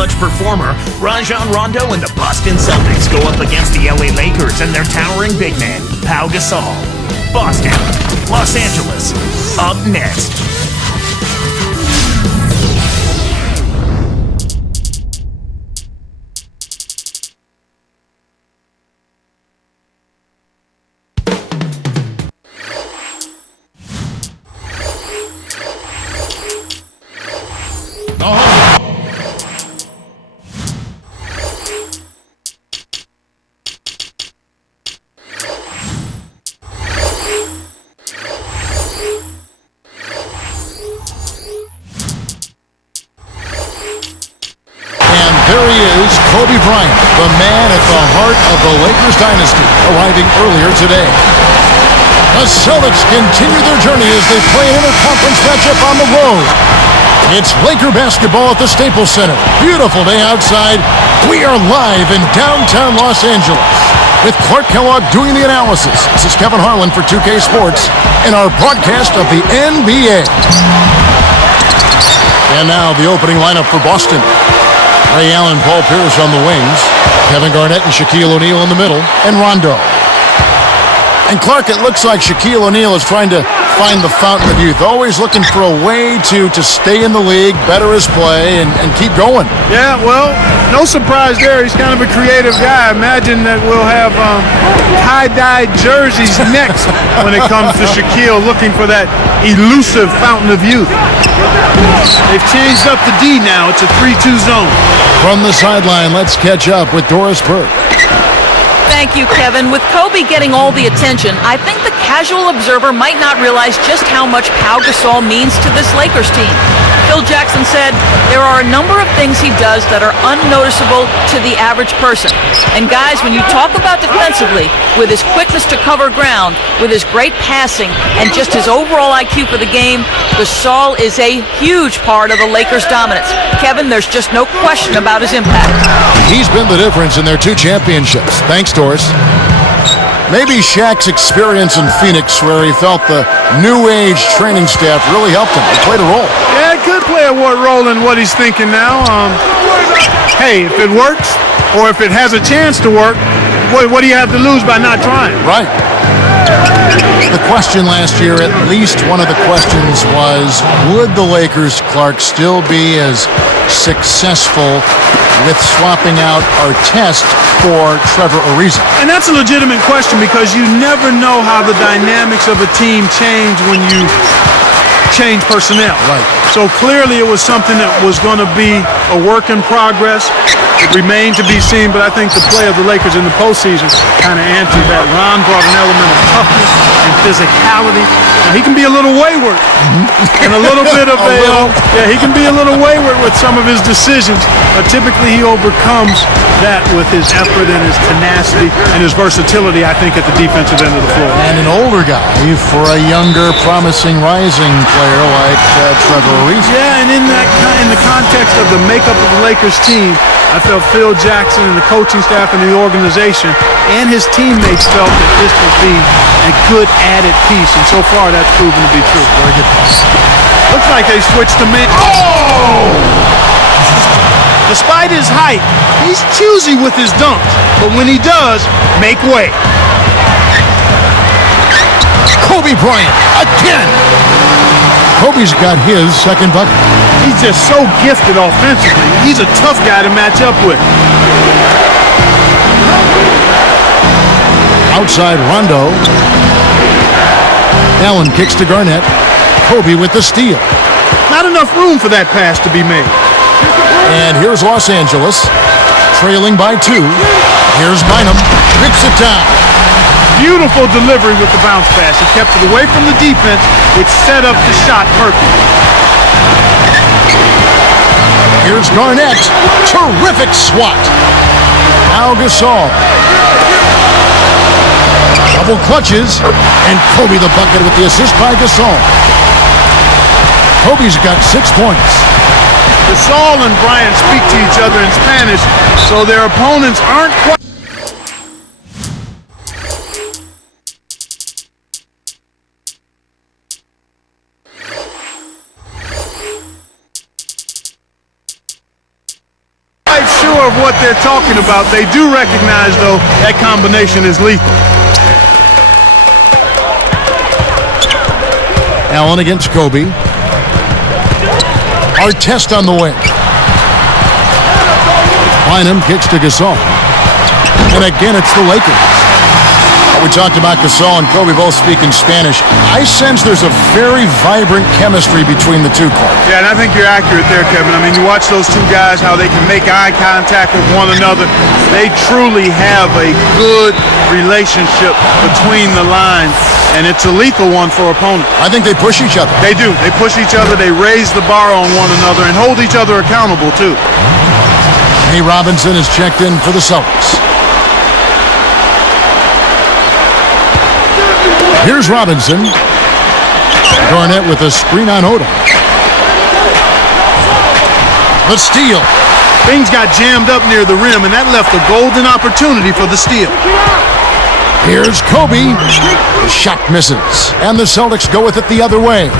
clutch performer, Rajon Rondo and the Boston Celtics go up against the LA Lakers and their towering big man, Pau Gasol. Boston, Los Angeles, up next. There he is, Kobe Bryant, the man at the heart of the Lakers dynasty, arriving earlier today. The Celtics continue their journey as they play an interconference matchup on the road. It's Laker basketball at the Staples Center. Beautiful day outside. We are live in downtown Los Angeles with Clark Kellogg doing the analysis. This is Kevin Harlan for 2K Sports in our broadcast of the NBA. And now the opening lineup for Boston. Ray Allen, Paul Pierce on the wings, Kevin Garnett and Shaquille O'Neal in the middle, and Rondo. And Clark, it looks like Shaquille O'Neal is trying to find the fountain of youth, always looking for a way to stay in the league, better his play, and keep going. Yeah, well, no surprise there. He's kind of a creative guy. Imagine that we'll have tie-dyed jerseys next when it comes to Shaquille, looking for that elusive fountain of youth. They've changed up the D now. It's a 3-2 zone. From the sideline, let's catch up with Doris Burke. Thank you, Kevin. With Kobe getting all the attention, I think the casual observer might not realize just how much Pau Gasol means to this Lakers team. Phil Jackson said there are a number of things he does that are unnoticeable to the average person. And guys, when you talk about defensively, with his quickness to cover ground, with his great passing, and just his overall IQ for the game, Gasol is a huge part of the Lakers' dominance. Kevin, there's just no question about his impact. He's been the difference in their 2 championships. Thanks, Doris. Maybe Shaq's experience in Phoenix, where he felt the new age training staff really helped him. It played a role. Yeah, it could play a role in what he's thinking now. Hey, if it works, or if it has a chance to work, what do you have to lose by not trying? Right. The question last year, at least one of the questions was, would the Lakers, Clark, still be as successful with swapping out Artest for Trevor Ariza? And that's a legitimate question, because you never know how the dynamics of a team change when you change personnel. Right. So clearly it was something that was going to be a work in progress. It remained to be seen, but I think the play of the Lakers in the postseason kind of answered that. Ron brought an element of toughness and physicality, and he can be a little wayward, and a little bit of he can be a little wayward with some of his decisions, but typically he overcomes that with his effort and his tenacity and his versatility, I think, at the defensive end of the floor. And an older guy for a younger, promising, rising player like Trevor Ariza. Yeah, and in the context of the makeup of the Lakers team, I felt Phil Jackson and the coaching staff and the organization and his teammates felt that this would be a good added piece, and so far that's proven to be true. Very good pass. Looks like they switched to man. Oh! Despite his height, he's choosy with his dunks, but when he does, make way. Kobe Bryant again. Kobe's got his second bucket. He's just so gifted offensively. He's a tough guy to match up with. Outside Rondo. Allen kicks to Garnett. Kobe with the steal. Not enough room for that pass to be made. And here's Los Angeles, trailing by 2. Here's Bynum, rips it down. Beautiful delivery with the bounce pass. He kept it away from the defense, which set up the shot perfectly. Here's Garnett. Terrific swat. Now Gasol. Double clutches. And Kobe the bucket with the assist by Gasol. Kobe's got 6 points. Gasol and Bryant speak to each other in Spanish, so their opponents aren't quite... of what they're talking about. They do recognize, though, that combination is lethal. Allen against Kobe. Artest on the wing. Bynum kicks to Gasol. And again, it's the Lakers. We talked about Gasol and Kobe both speak in Spanish. I sense there's a very vibrant chemistry between the two, Clark. Yeah, and I think you're accurate there, Kevin. I mean, you watch those two guys, how they can make eye contact with one another. They truly have a good relationship between the lines, and it's a lethal one for opponents. I think they push each other. They do. They push each other. They raise the bar on one another and hold each other accountable, too. Hey, Robinson is checked in for the Celtics. Here's Robinson. Garnett with a screen on Odom. The steal. Things got jammed up near the rim, and that left a golden opportunity for the steal. Here's Kobe. The shot misses, and the Celtics go with it the other way.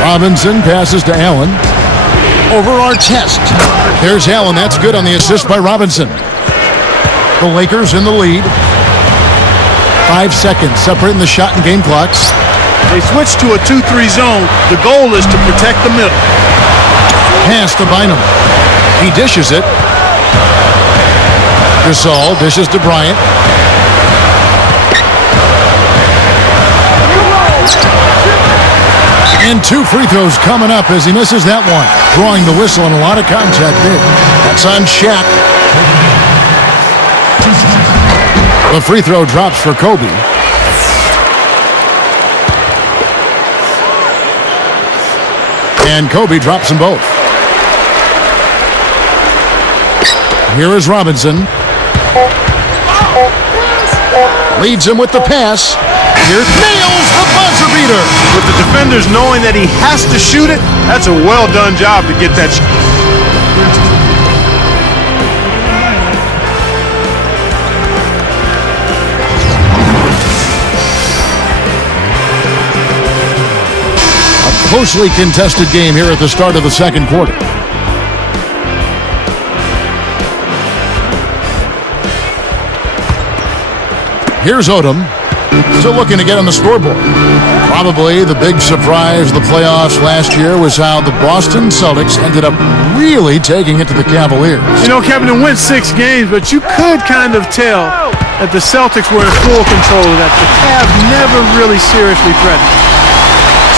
Robinson passes to Allen. Over Artest. There's Allen. That's good on the assist by Robinson. The Lakers in the lead. 5 seconds separating the shot and game clocks. They switch to a 2-3 zone. The goal is to protect the middle. Pass to Bynum. He dishes it. Gasol dishes to Bryant. And 2 free throws coming up as he misses that one. Drawing the whistle and a lot of contact there. That's on Shaq. The free throw drops for Kobe. And Kobe drops them both. Here is Robinson. Leads him with the pass. Here nails the buzzer beater. With the defenders knowing that he has to shoot it, that's a well-done job to get that shot. Closely contested game here at the start of the second quarter. Here's Odom. Still looking to get on the scoreboard. Probably the big surprise of the playoffs last year was how the Boston Celtics ended up really taking it to the Cavaliers. You know, Kevin, it went 6 games, but you could kind of tell that the Celtics were in full control of that. The Cavs never really seriously threatened.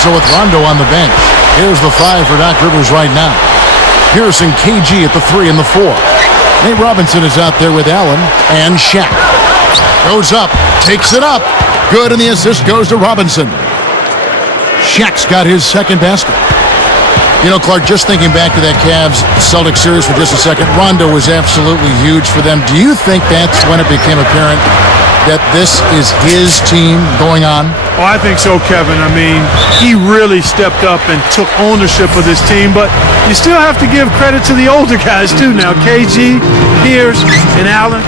So with Rondo on the bench, here's the 5 for Doc Rivers right now. Pierce and KG at the 3 and the 4. Nate Robinson is out there with Allen and Shaq. Goes up, takes it up. Good, and the assist goes to Robinson. Shaq's got his second basket. You know, Clark, just thinking back to that Cavs-Celtics series for just a second, Rondo was absolutely huge for them. Do you think that's when it became apparent that this is his team going on? Oh, I think so, Kevin. I mean, he really stepped up and took ownership of this team, but you still have to give credit to the older guys, too. Now, KG, Pierce, and Allen,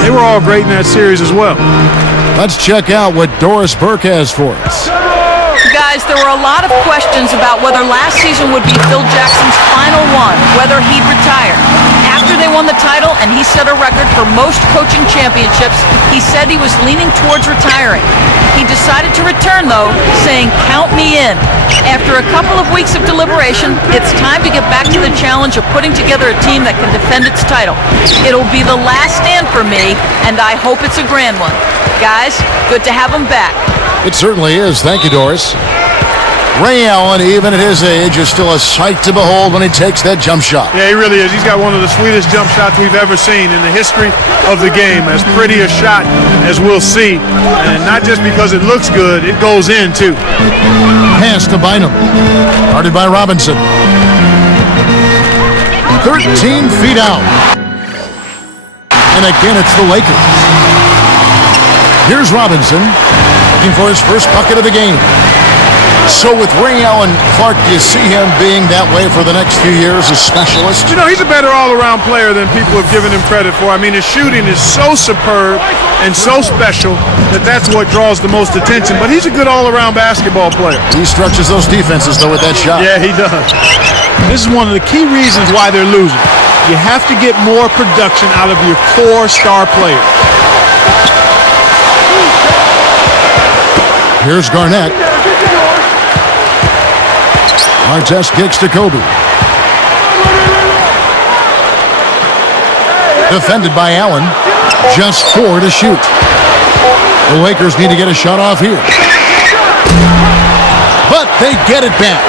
they were all great in that series as well. Let's check out what Doris Burke has for us. Guys, there were a lot of questions about whether last season would be Phil Jackson's final one, whether he'd retire. After they won the title and he set a record for most coaching championships, he said he was leaning towards retiring. He decided to return, though, saying, "Count me in." After a couple of weeks of deliberation, it's time to get back to the challenge of putting together a team that can defend its title. It'll be the last stand for me, and I hope it's a grand one. Guys, good to have him back. It certainly is. Thank you, Doris. Ray Allen, even at his age, is still a sight to behold when he takes that jump shot. Yeah, he really is. He's got one of the sweetest jump shots we've ever seen in the history of the game. As pretty a shot as we'll see. And not just because it looks good, it goes in, too. Pass to Bynum. Guarded by Robinson. 13 feet out. And again, it's the Lakers. Here's Robinson, looking for his first bucket of the game. So with Ray Allen Clark, do you see him being that way for the next few years as specialist? You know, he's a better all-around player than people have given him credit for. I mean, his shooting is so superb and so special that that's what draws the most attention. But he's a good all-around basketball player. He structures those defenses, though, with that shot. Yeah, he does. This is one of the key reasons why they're losing. You have to get more production out of your core star player. Here's Garnett. Artest kicks to Kobe. Defended by Allen. Just 4 to shoot. The Lakers need to get a shot off here. But they get it back.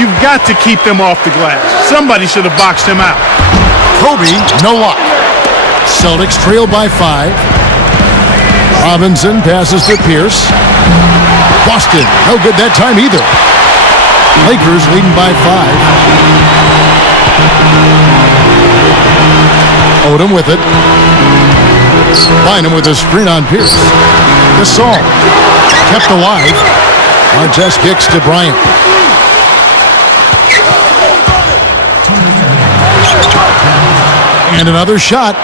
You've got to keep them off the glass. Somebody should have boxed him out. Kobe, no luck. Celtics trail by 5. Robinson passes to Pierce. Boston, no good that time either. Lakers leading by 5. Odom with it. Bynum with a screen on Pierce. Gasol kept alive. Artest kicks to Bryant. And another shot.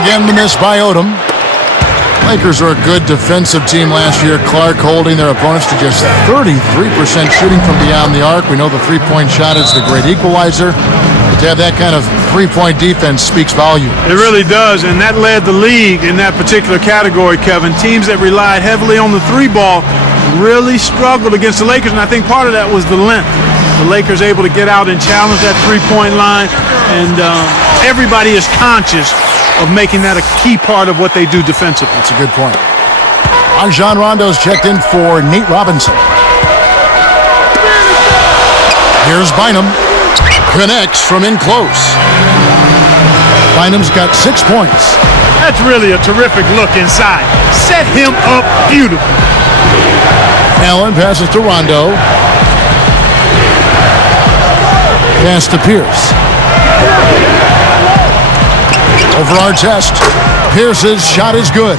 Again, the miss by Odom. Lakers are a good defensive team last year. Clark holding their opponents to just 33% shooting from beyond the arc. We know the three-point shot is the great equalizer. But to have that kind of three-point defense speaks volume. It really does, and that led the league in that particular category, Kevin. Teams that relied heavily on the three ball really struggled against the Lakers, and I think part of that was the length. The Lakers able to get out and challenge that three-point line, and everybody is conscious of making that a key part of what they do defensively. That's a good point. Rajon Rondo's checked in for Nate Robinson. Here's Bynum. Connects from in close. Bynum's got 6 points. That's really a terrific look inside. Set him up beautifully. Allen passes to Rondo. Pass to Pierce. Over Artest. Pierce's shot is good.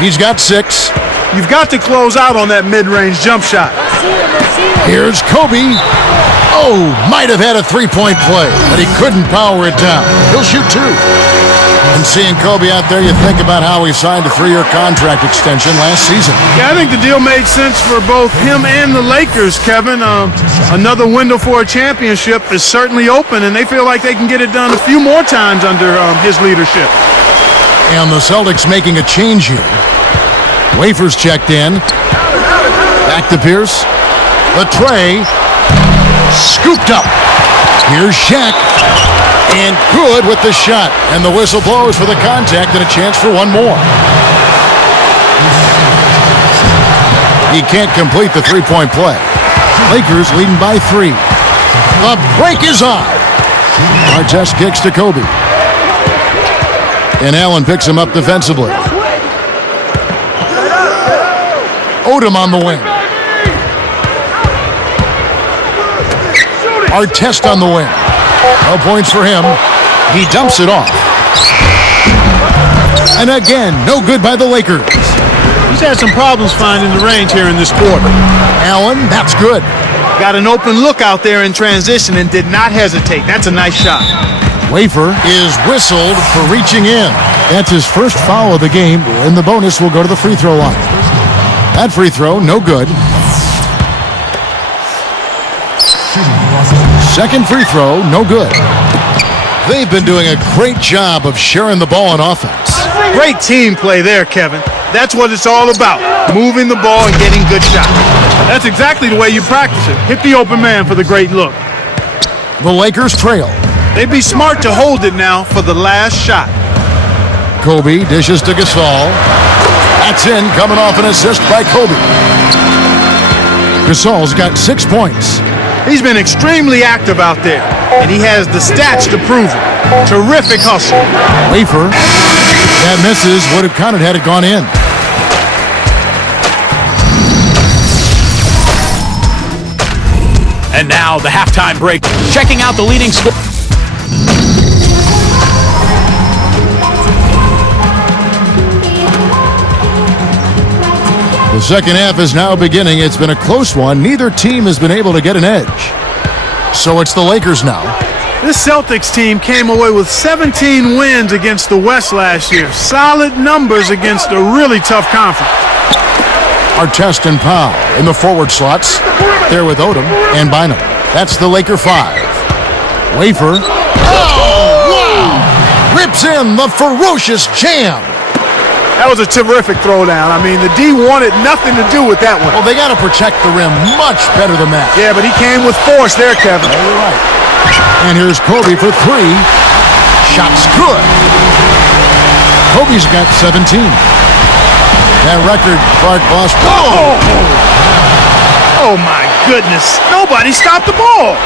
He's got 6. You've got to close out on that mid-range jump shot. Here's Kobe. Oh, might have had a three-point play, but he couldn't power it down. He'll shoot 2. And seeing Kobe out there, you think about how he signed a 3-year contract extension last season. Yeah, I think the deal made sense for both him and the Lakers, Kevin. Another window for a championship is certainly open, and they feel like they can get it done a few more times under his leadership. And the Celtics making a change here. Wafers checked in. Back to Pierce. The tray. Scooped up. Here's Shaq. And good with the shot. And the whistle blows for the contact and a chance for one more. He can't complete the three-point play. Lakers leading by 3. The break is on. Artest kicks to Kobe. And Allen picks him up defensively. Odom on the wing. Artest on the wing. No points for him. He dumps it off. And again, no good by the Lakers. He's had some problems finding the range here in this quarter. Allen, that's good. Got an open look out there in transition and did not hesitate. That's a nice shot. Wafer is whistled for reaching in. That's his first foul of the game, and the bonus will go to the free throw line. That free throw, no good. Second free throw, no good. They've been doing a great job of sharing the ball on offense. Great team play there, Kevin. That's what it's all about, moving the ball and getting good shots. That's exactly the way you practice it. Hit the open man for the great look. The Lakers trail. They'd be smart to hold it now for the last shot. Kobe dishes to Gasol. That's in, coming off an assist by Kobe. Gasol's got 6 points. He's been extremely active out there, and he has the stats to prove it. Terrific hustle. Wafer. That misses. Would have counted had it gone in. And now the halftime break. Checking out the leading score. The second half is now beginning. It's been a close one. Neither team has been able to get an edge. So it's the Lakers now. This Celtics team came away with 17 wins against the West last year. Solid numbers against a really tough conference. Artest and Powell in the forward slots. There with Odom and Bynum. That's the Laker 5. Wafer. Oh, wow! Rips in the ferocious jam. That was a terrific throwdown. I mean, the D wanted nothing to do with that one. Well, they got to protect the rim much better than that. Yeah, but he came with force there, Kevin. Oh, you're right. And here's Kobe for 3. Shot's good. Kobe's got 17. That record, Clark lost. Oh, my goodness. Nobody stopped the ball.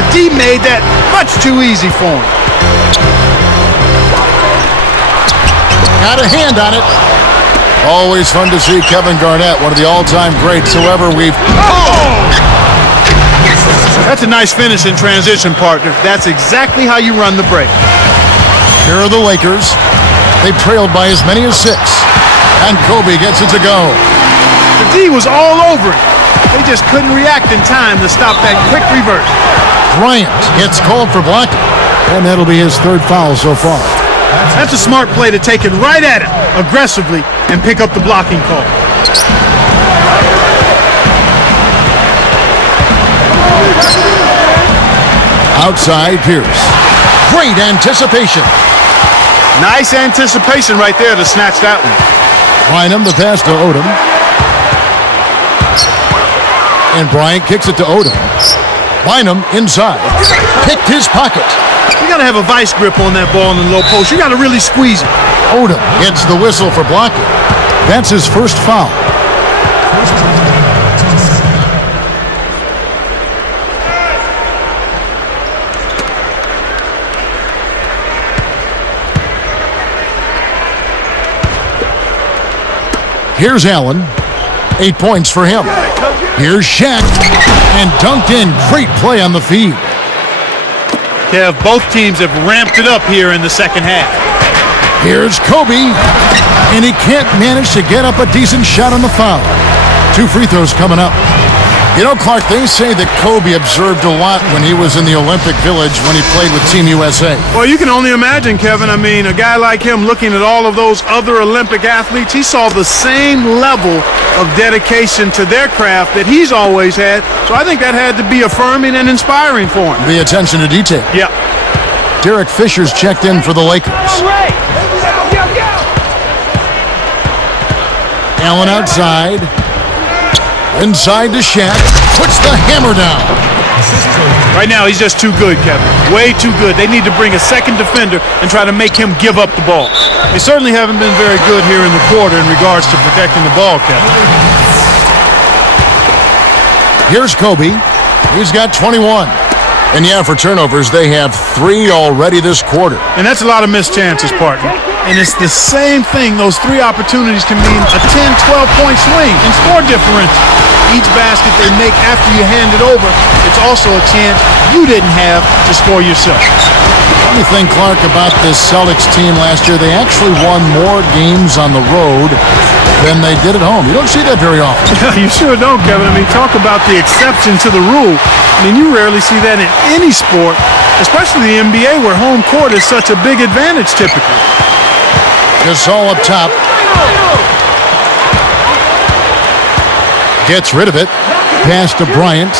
The D made that much too easy for him. Got a hand on it. Always fun to see Kevin Garnett, one of the all-time greats. However, That's a nice finish in transition, partner. That's exactly how you run the break. Here are the Lakers. They've trailed by as many as 6. And Kobe gets it to go. The D was all over it. They just couldn't react in time to stop that quick reverse. Bryant gets called for blocking. And that'll be his 3rd foul so far. That's a smart play to take it right at him aggressively and pick up the blocking call. Outside Pierce. Great anticipation. Nice anticipation right there to snatch that one. Bynum, the pass to Odom. And Bryant kicks it to Odom. Bynum inside. Picked his pocket. You got to have a vice grip on that ball in the low post. You got to really squeeze it. Odom gets the whistle for blocking. That's his 1st foul. Here's Allen. 8 points for him. Here's Shaq. And dunked in. Great play on the feed. Kev, both teams have ramped it up here in the second half. Here's Kobe. And he can't manage to get up a decent shot on the foul. 2 free throws coming up. You know, Clark, they say that Kobe observed a lot when he was in the Olympic Village when he played with Team USA. Well, you can only imagine, Kevin. I mean, a guy like him looking at all of those other Olympic athletes, he saw the same level of dedication to their craft that he's always had. So I think that had to be affirming and inspiring for him. The attention to detail. Yeah. Derek Fisher's checked in for the Lakers. Allen outside. Inside to Shaq. Puts the hammer down. Right now, he's just too good, Kevin. Way too good. They need to bring a second defender and try to make him give up the ball. They certainly haven't been very good here in the quarter in regards to protecting the ball, Kevin. Here's Kobe. He's got 21. And yeah, for turnovers, they have 3 already this quarter. And that's a lot of missed chances, partner. And it's the same thing. Those 3 opportunities can mean a 10, 12-point swing in score differential. Each basket they make after you hand it over, it's also a chance you didn't have to score yourself. Funny thing, Clark, about this Celtics team last year, they actually won more games on the road than they did at home. You don't see that very often. You sure don't, Kevin. I mean, talk about the exception to the rule. I mean, you rarely see that in any sport, especially the NBA, where home court is such a big advantage typically. Gasol up top. Gets rid of it. Pass to Bryant.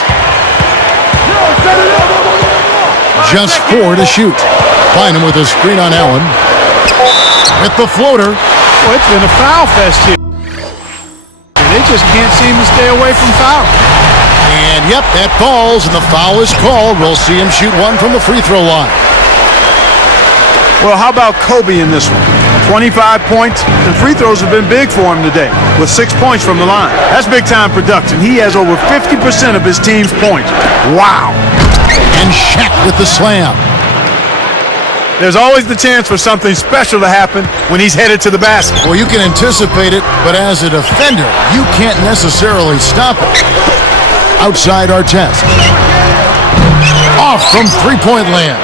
Just 4 to shoot. Bynum with a screen on Allen. With the floater. Well, it's been a foul fest here. They just can't seem to stay away from foul. And yep, that falls, and the foul is called. We'll see him shoot 1 from the free throw line. Well, how about Kobe in this one? 25 points, and free throws have been big for him today, with 6 points from the line. That's big-time production. He has over 50% of his team's points. Wow. And Shaq with the slam. There's always the chance for something special to happen when he's headed to the basket. Well, you can anticipate it, but as a defender, you can't necessarily stop it. Outside Artest. Off from three-point land.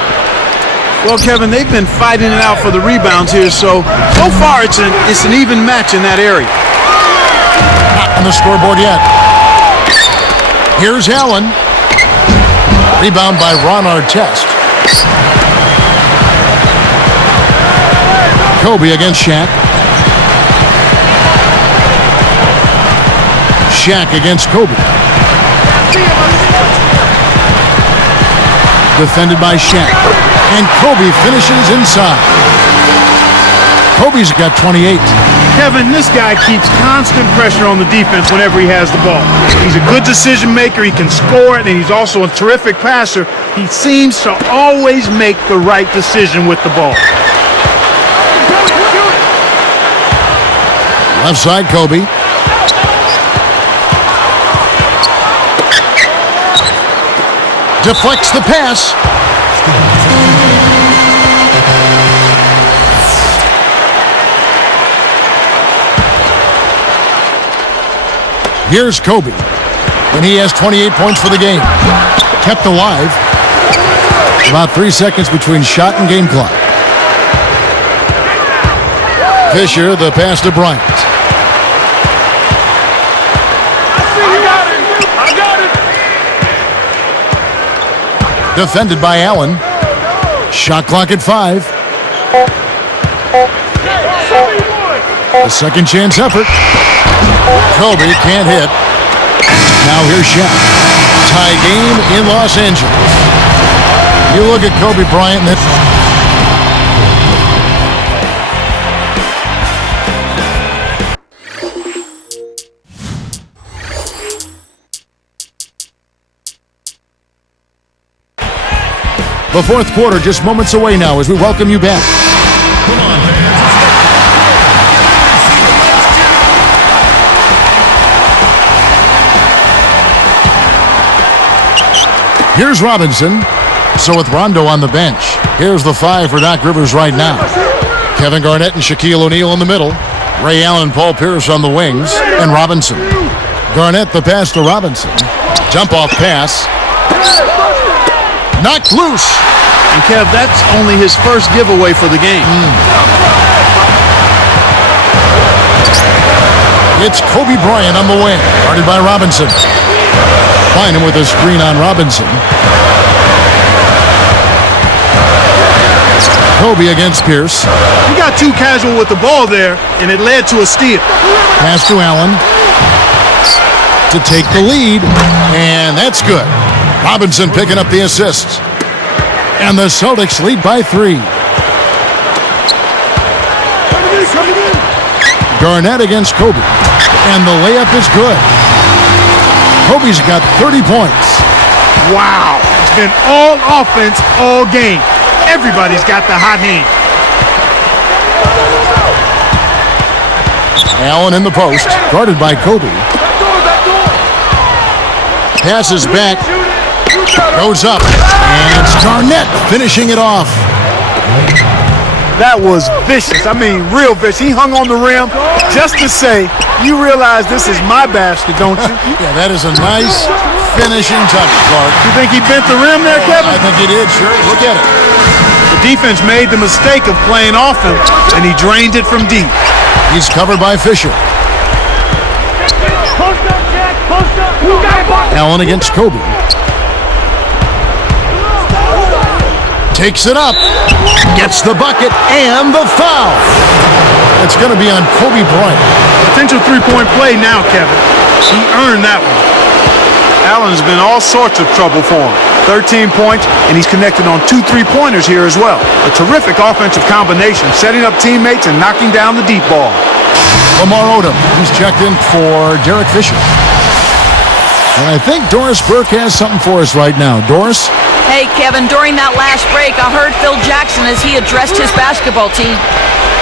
Well, Kevin, they've been fighting it out for the rebounds here, so far it's an even match in that area. on the scoreboard yet. Here's Allen. Rebound by Ron Artest. Kobe against Shaq. Shaq against Kobe. Defended by Shaq. And Kobe finishes inside. Kobe's got 28. Kevin, this guy keeps constant pressure on the defense whenever he has the ball. He's a good decision maker. He can score it, and he's also a terrific passer. He seems to always make the right decision with the ball. Left side, Kobe. Deflects the pass. Here's Kobe, and he has 28 points for the game. Kept alive. About 3 seconds between shot and game clock. Fisher, the pass to Bryant. I got it. Defended by Allen. Shot clock at 5. A second chance effort. Kobe can't hit. Now here's Shaq. Tie game in Los Angeles. You look at Kobe Bryant and the fourth quarter just moments away now as we welcome you back. Come on, fans. Here's Robinson. So with Rondo on the bench, here's the 5 for Doc Rivers right now. Kevin Garnett and Shaquille O'Neal in the middle. Ray Allen and Paul Pierce on the wings. And Robinson. Garnett the pass to Robinson. Jump off pass. Knocked loose. And Kev, that's only his first giveaway for the game. It's Kobe Bryant on the wing, guarded by Robinson. Find him with a screen on Robinson. Kobe against Pierce. He got too casual with the ball there, and it led to a steal. Pass to Allen to take the lead, and that's good. Robinson picking up the assists. And the Celtics lead by 3. Garnett against Kobe. And the layup is good. Kobe's got 30 points. Wow. It's been all offense all game. Everybody's got the hot hand. Allen in the post, guarded by Kobe. Passes back. Goes up. And it's Garnett finishing it off. That was vicious. I mean, real vicious. He hung on the rim just to say, you realize this is my basket, don't you? Yeah, that is a nice finishing touch, Clark. You think he bent the rim there, Kevin? I think he did, sure. Look at it. The defense made the mistake of playing off him, and he drained it from deep. He's covered by Fisher. Allen against Kobe. Takes it up. Gets the bucket and the foul. It's going to be on Kobe Bryant. Potential three-point play now, Kevin. He earned that one. Allen's been all sorts of trouble for him. 13 points, and he's connected on 2 3-pointers here as well. A terrific offensive combination, setting up teammates and knocking down the deep ball. Lamar Odom, who's checked in for Derek Fisher. And I think Doris Burke has something for us right now. Doris? Hey, Kevin, during that last break, I heard Phil Jackson as he addressed his basketball team.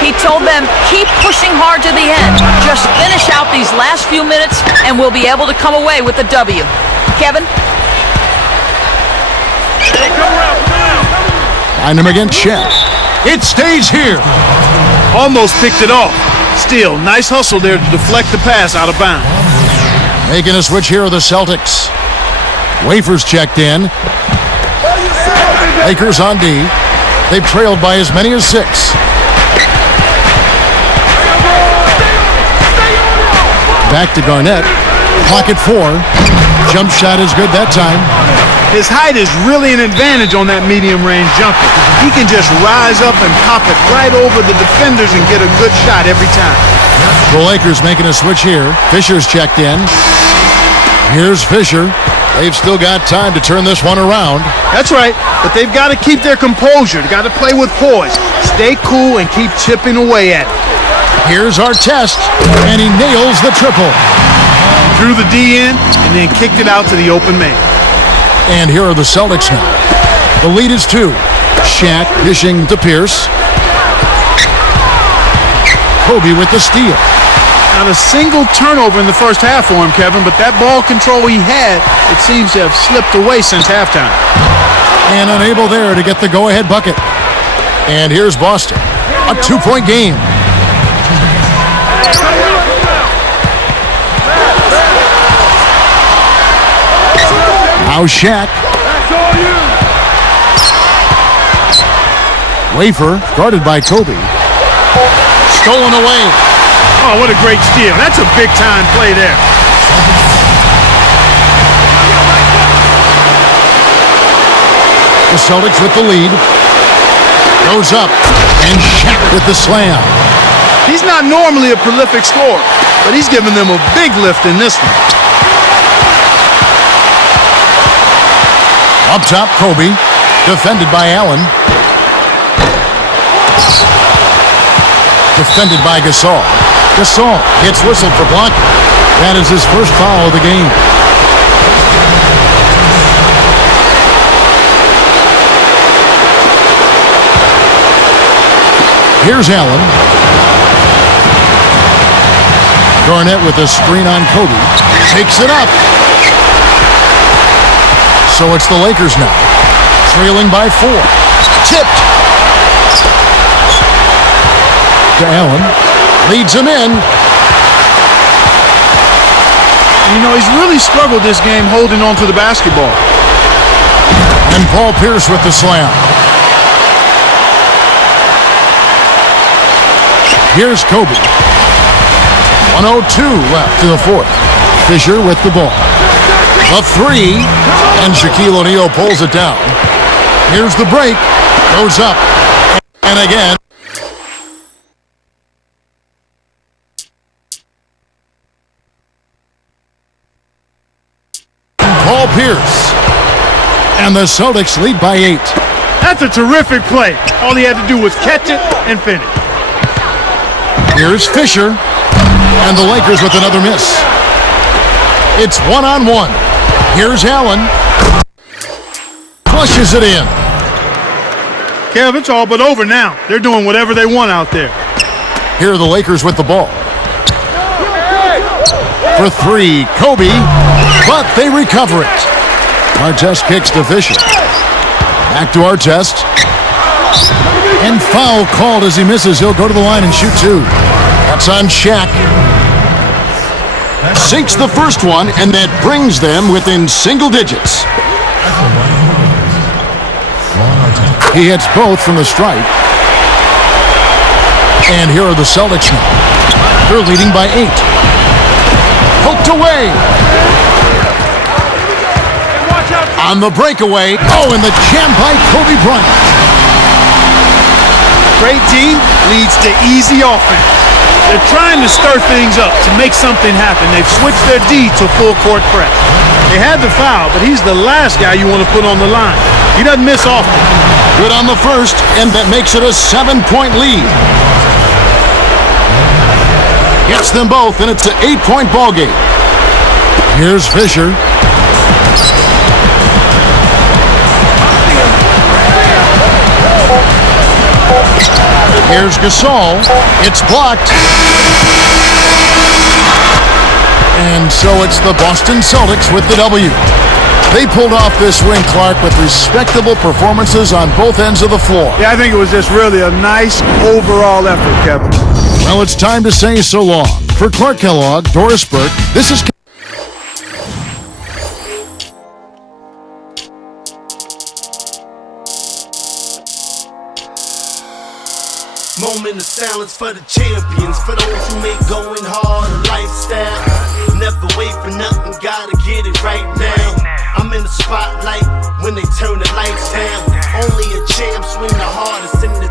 He told them, keep pushing hard to the end. Just finish out these last few minutes, and we'll be able to come away with the W. Kevin? Find him against Shaq. It stays here. Almost picked it off. Still, nice hustle there to deflect the pass out of bounds. Making a switch here are the Celtics. Wafers checked in. Lakers on D. They've trailed by as many as 6. Back to Garnett. Pocket 4. Jump shot is good that time. His height is really an advantage on that medium-range jumper. He can just rise up and pop it right over the defenders and get a good shot every time. The Lakers making a switch here. Fisher's checked in. Here's Fisher. They've still got time to turn this one around. That's right, but they've got to keep their composure. They've got to play with poise. Stay cool and keep chipping away at it. Here's our test, and he nails the triple. Drew the D in and then kicked it out to the open man. And here are the Celtics now. The lead is 2. Shaq dishing to Pierce. Kobe with the steal. Not a single turnover in the first half for him, Kevin, but that ball control he had, it seems to have slipped away since halftime. And unable there to get the go-ahead bucket. And here's Boston. A 2-point game. Now Shaq. Wafer guarded by Kobe. Stolen away. Oh, what a great steal. That's a big-time play there. The Celtics with the lead. Goes up. And Shaq with the slam. He's not normally a prolific scorer, but he's given them a big lift in this one. Up top, Kobe. Defended by Allen. Defended by Gasol. Gasol gets whistled for blocking. That is his first foul of the game. Here's Allen. Garnett with a screen on Kobe. Takes it up. So it's the Lakers now. Trailing by 4. Tipped. To Allen. Leads him in. You know, he's really struggled this game holding on to the basketball. And Paul Pierce with the slam. Here's Kobe. 1:02 left to the 4th. Fisher with the ball. A 3. And Shaquille O'Neal pulls it down. Here's the break. Goes up. And again. Paul Pierce. And the Celtics lead by 8. That's a terrific play. All he had to do was catch it and finish. Here's Fisher. And the Lakers with another miss. It's 1-on-1. Here's Allen. Flushes it in. Kev, it's all but over now. They're doing whatever they want out there. Here are the Lakers with the ball. For 3, Kobe. But they recover it. Artest kicks to Fisher. Back to Artest. And foul called as he misses. He'll go to the line and shoot 2. That's on Shaq. Sinks the first one, and that brings them within single digits. He hits both from the stripe. And here are the Celtics now. They're leading by 8. Poked away. On the breakaway. Oh, and the jam by Kobe Bryant. Great team leads to easy offense. They're trying to stir things up to make something happen. They've switched their D to full court press. They had the foul, but he's the last guy you want to put on the line. He doesn't miss often. Good on the first, and that makes it a 7-point lead. Gets them both, and it's an 8-point ball game. Here's Fisher. Here's Gasol. It's blocked. And so it's the Boston Celtics with the W. They pulled off this win, Clark, with respectable performances on both ends of the floor. Yeah, I think it was just really a nice overall effort, Kevin. Well, it's time to say so long. For Clark Kellogg, Doris Burke, this is... Moment of silence for the champions, for those who make going hard a lifestyle. Never wait for nothing, gotta get it right now. I'm in the spotlight when they turn the lights down. Only a champ swing the hardest in the